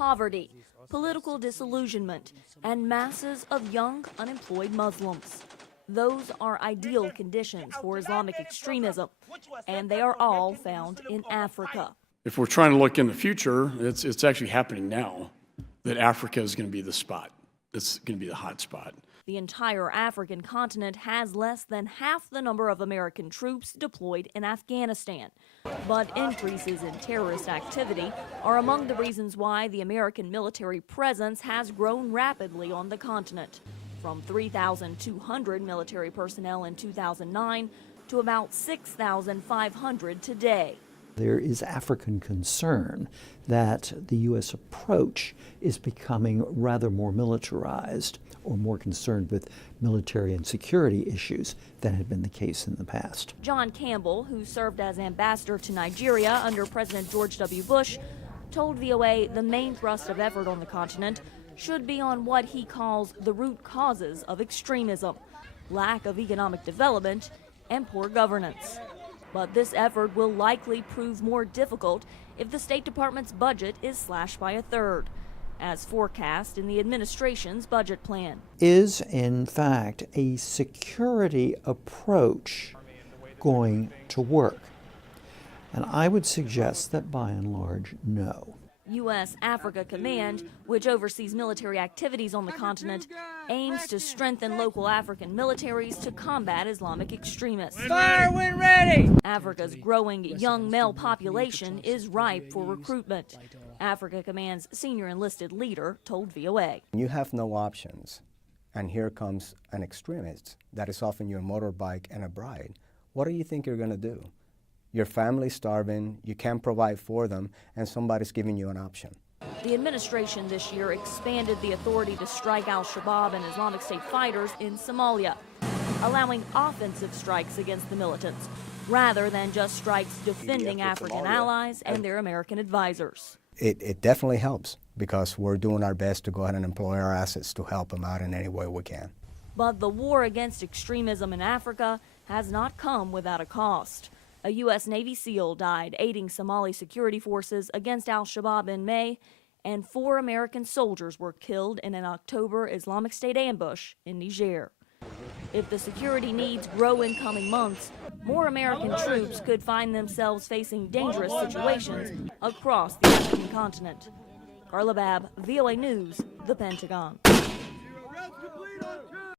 poverty, political disillusionment, and masses of young, unemployed Muslims. Those are ideal conditions for Islamic extremism, and they are all found in Africa. If we're trying to look in the future, it's actually happening now, that Africa is going to be the spot. It's going to be the hot spot. The entire African continent has less than half the number of American troops deployed in Afghanistan. But increases in terrorist activity are among the reasons why the American military presence has grown rapidly on the continent, from 3,200 military personnel in 2009 to about 6,500 today. There is African concern that the U.S. approach is becoming rather more militarized or more concerned with military and security issues than had been the case in the past. John Campbell, who served as ambassador to Nigeria under President George W. Bush, told VOA the main thrust of effort on the continent should be on what he calls the root causes of extremism: lack of economic development and poor governance. But this effort will likely prove more difficult if the State Department's budget is slashed by a third, as forecast in the administration's budget plan. Is, in fact, a security approach going to work? And I would suggest that by and large, no. U.S. Africa Command, which oversees military activities on the continent, aims to strengthen local African militaries to combat Islamic extremists. Fire when ready! Africa's growing young male population is ripe for recruitment. Africa Command's senior enlisted leader told VOA. You have no options, and here comes an extremist that is offering you a motorbike and a bride. What do you think you're going to do? Your family's starving, you can't provide for them, and somebody's giving you an option. The administration this year expanded the authority to strike al-Shabaab and Islamic State fighters in Somalia, allowing offensive strikes against the militants, rather than just strikes defending African allies and their American advisors. It definitely helps, because we're doing our best to go ahead and employ our assets to help them out in any way we can. But the war against extremism in Africa has not come without a cost. A U.S. Navy SEAL died aiding Somali security forces against al-Shabaab in May, and 4 American soldiers were killed in an October Islamic State ambush in Niger. If the security needs grow in coming months, more American troops could find themselves facing dangerous situations across the African continent. Carla Babb, VOA News, The Pentagon.